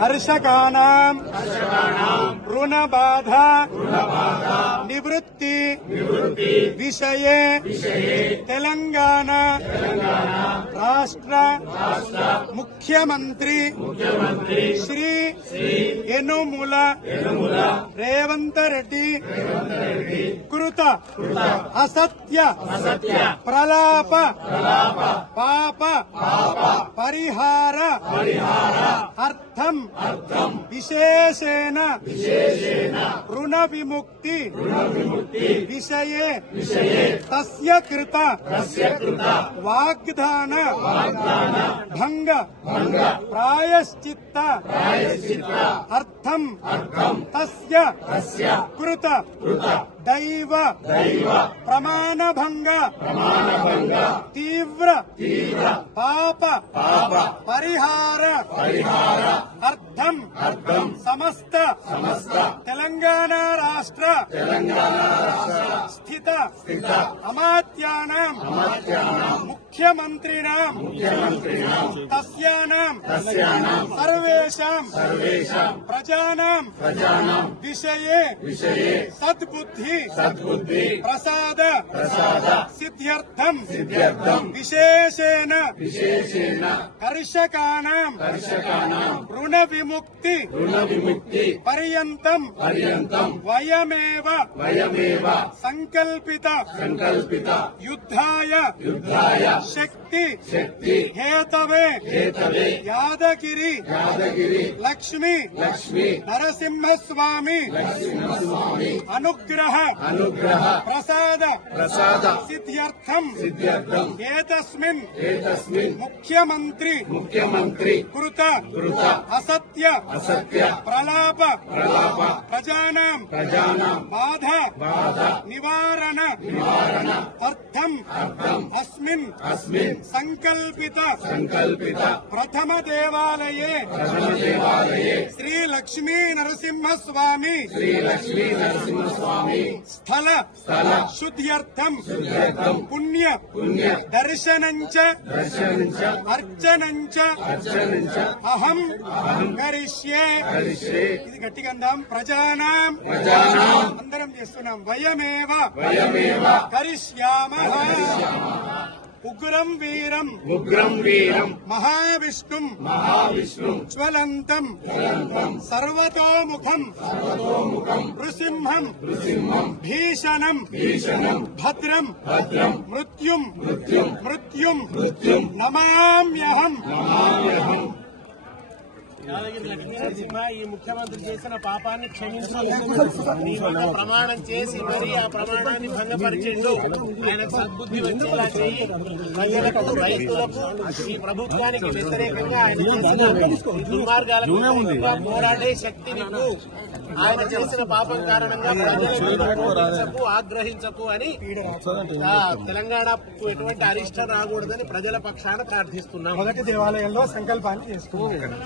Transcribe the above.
హర్షకానాం రుణబాధ నివృత్తి విషయే తెలంగాణ రాష్ట్ర ముఖ్యమంత్రి శ్రీ యనుమల రేవంత్ రెడ్డి కృత అసత్య ప్రలాప పాప పరిహార అర్థం విశేషేణ రుణ విముక్తి విషయే తస్య కృత వాగ్దాన భంగ ప్రాయశ్చిత్త అర్థం తస్య కృత దైవ ప్రమాణభంగ తీవ్ర పాప పరిహార అర్థం సమస్త తెలంగాణ రాష్ట్ర స్థిత అమాత్యానాం ముఖ్యమంత్రిణాం తస్యానాం సర్వేషాం ప్రజానాం విషయే సద్బుద్ధి ప్రసాద సిద్ధ్యర్థం విశేషేణ కర్షకానాం రుణ విముక్తి పర్యంతం వయమేవ సంకల్పిత యుద్ధాయ శక్తి హేతవే యాదగిరి లక్ష్మీ నరసింహస్వామి అనుగ్రహ ప్రసాద సిద్ధ్యర్థం ఏతస్మిన్ ముఖ్యమంత్రి కృత అసత్య ప్రలాప ప్రజానాం బాధ నివారణ అర్థం అస్మిన్ సంకల్పిత ప్రథమ దేవాలయే శ్రీ లక్ష్మీ నరసింహస్వామి స్థల శుద్ధ్యర్థం పుణ్య దర్శనంచ అర్చనంచ అహం కరిష్యే. ఇది గట్టిగా అందాం. ప్రజానాం అందరం చేస్తున్నాం. వయమేవ కరిష్యామః. ఉగ్రం వీరం మహావిష్ణుం జ్వలంతం సర్వతోముఖం నృసింహం భీషణం భద్రం మృత్యుం నమామ్యహం. యాదగిరి లక్ష్మీ నరసింహ ఈ ముఖ్యమంత్రి చేసిన పాపాన్ని క్షమించాలి. ప్రమాణం చేసి మరి ఆ ప్రమాణాన్ని భంగపరిచిండు. ఆయనకు సద్బుద్ధి వచ్చేలా చేయి. ప్రజలకు రైతులకు ఈ ప్రభుత్వానికి వ్యతిరేకంగా ఆయన దుర్మార్గాలకు పోరాడే శక్తి నీకు. ఆయన చేసిన పాపం కారణంగా ప్రజలకు ఆగ్రహించకు అని తెలంగాణకు ఎటువంటి అరిష్టం రాకూడదని ప్రజల పక్షాన ప్రార్థిస్తున్నాం. మొదటి దేవాలయంలో సంకల్పాన్ని చేసుకున్నాం.